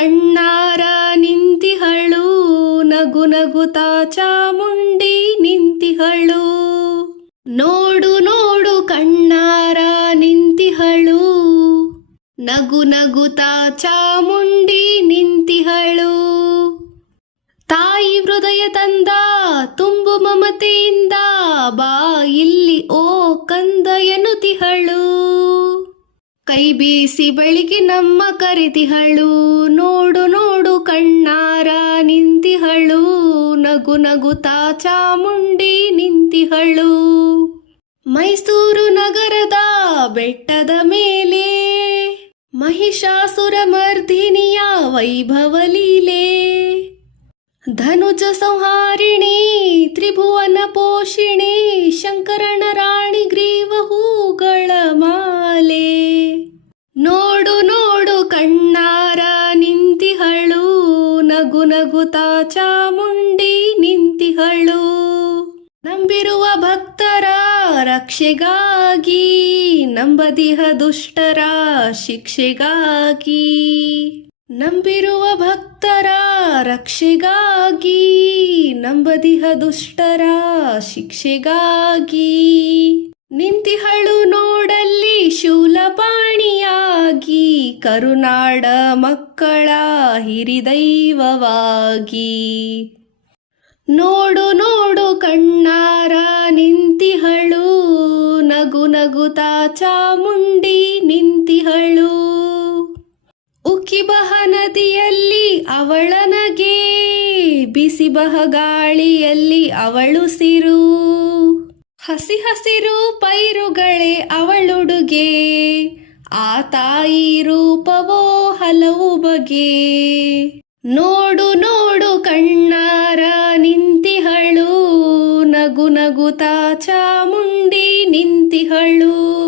ಕಣ್ಣಾರ ನಿಂತಿಹಳು, ನಗು ನಗುತ್ತಾ ಚಾಮುಂಡಿ ನಿಂತಿಹಳು. ನೋಡು ನೋಡು ಕಣ್ಣಾರ ನಿಂತಿಹಳು, ನಗು ನಗುತ್ತಾ ಚಾಮುಂಡಿ ನಿಂತಿಹಳು. ತಾಯಿ ಹೃದಯ ತಂದ ತುಂಬು ಮಮತೆಯಿಂದ, ಬಾ ಇಲ್ಲಿ ಓ ಕಂದ ಎನ್ನುತಿಹಳು. ಕೈ ಬೀಸಿ ಬಳಿಗೆ ನಮ್ಮ ಕರೆತಿಹಳು, ನೋಡು ನೋಡು ಕಣ್ಣಾರ ನಿಂತಿಹಳು, ನಗು ನಗುತ್ತಾ ಚಾಮುಂಡಿ ನಿಂತಿಹಳು. ಮೈಸೂರು ನಗರದ ಬೆಟ್ಟದ ಮೇಲೆ ಮಹಿಷಾಸುರ ಮರ್ದಿನಿಯ ವೈಭವ ಲೀಲೆ. ಧನುಜ ಸಂಹಾರಿಣಿ ತ್ರಿಭುವನ ಪೋಷಿಣಿ, ಶಂಕರನ ರಾಣಿ ಗ್ರೀವ ಹೂಗಳ ಮಾಲೆ. ನೋಡು ನೋಡು ಕಣ್ಣಾರ ನಿಂತಿಹಳು, ನಗು ನಗುತ್ತಾ ಚಾಮುಂಡಿ ನಿಂತಿಹಳು. ನಂಬಿರುವ ಭಕ್ತರ ರಕ್ಷೆಗಾಗಿ, ನಂಬದಿಹ ದುಷ್ಟರ ಶಿಕ್ಷೆಗಾಗಿ. ನಂಬಿರುವ ಭಕ್ತರ ರಕ್ಷೆಗಾಗಿ, ನಂಬದಿಹ ದುಷ್ಟರ ಶಿಕ್ಷೆಗಾಗಿ. ನಿಂತಿಹಳು ನೋಡಲ್ಲಿ ಶೂಲಪಾಣಿಯಾಗಿ, ಕರುನಾಡ ಮಕ್ಕಳ ಹಿರಿದೈವವಾಗಿ. ನೋಡು ನೋಡು ಕಣ್ಣಾರ ನಿಂತಿಹಳು, ನಗು ನಗುತ್ತಾ ಚಾಮುಂಡಿ ನಿಂತಿಹಳು. ಉಕ್ಕಿಬಹ ನದಿಯಲ್ಲಿ ಅವಳ ನಗೆ, ಬಿಸಿ ಬಹ ಗಾಳಿಯಲ್ಲಿ ಅವಳುಸಿರು. ಹಸಿ ಹಸಿರು ಪೈರುಗಳೇ ಅವಳುಡುಗೆ, ಆ ತಾಯಿ ರೂಪವೋ ಹಲವು ಬಗೆ. ನೋಡು ನೋಡು ಕಣ್ಣಾರ ನಿಂತಿಹಳು, ನಗು ನಗುತ್ತಾ ಚಾಮುಂಡಿ ನಿಂತಿಹಳು.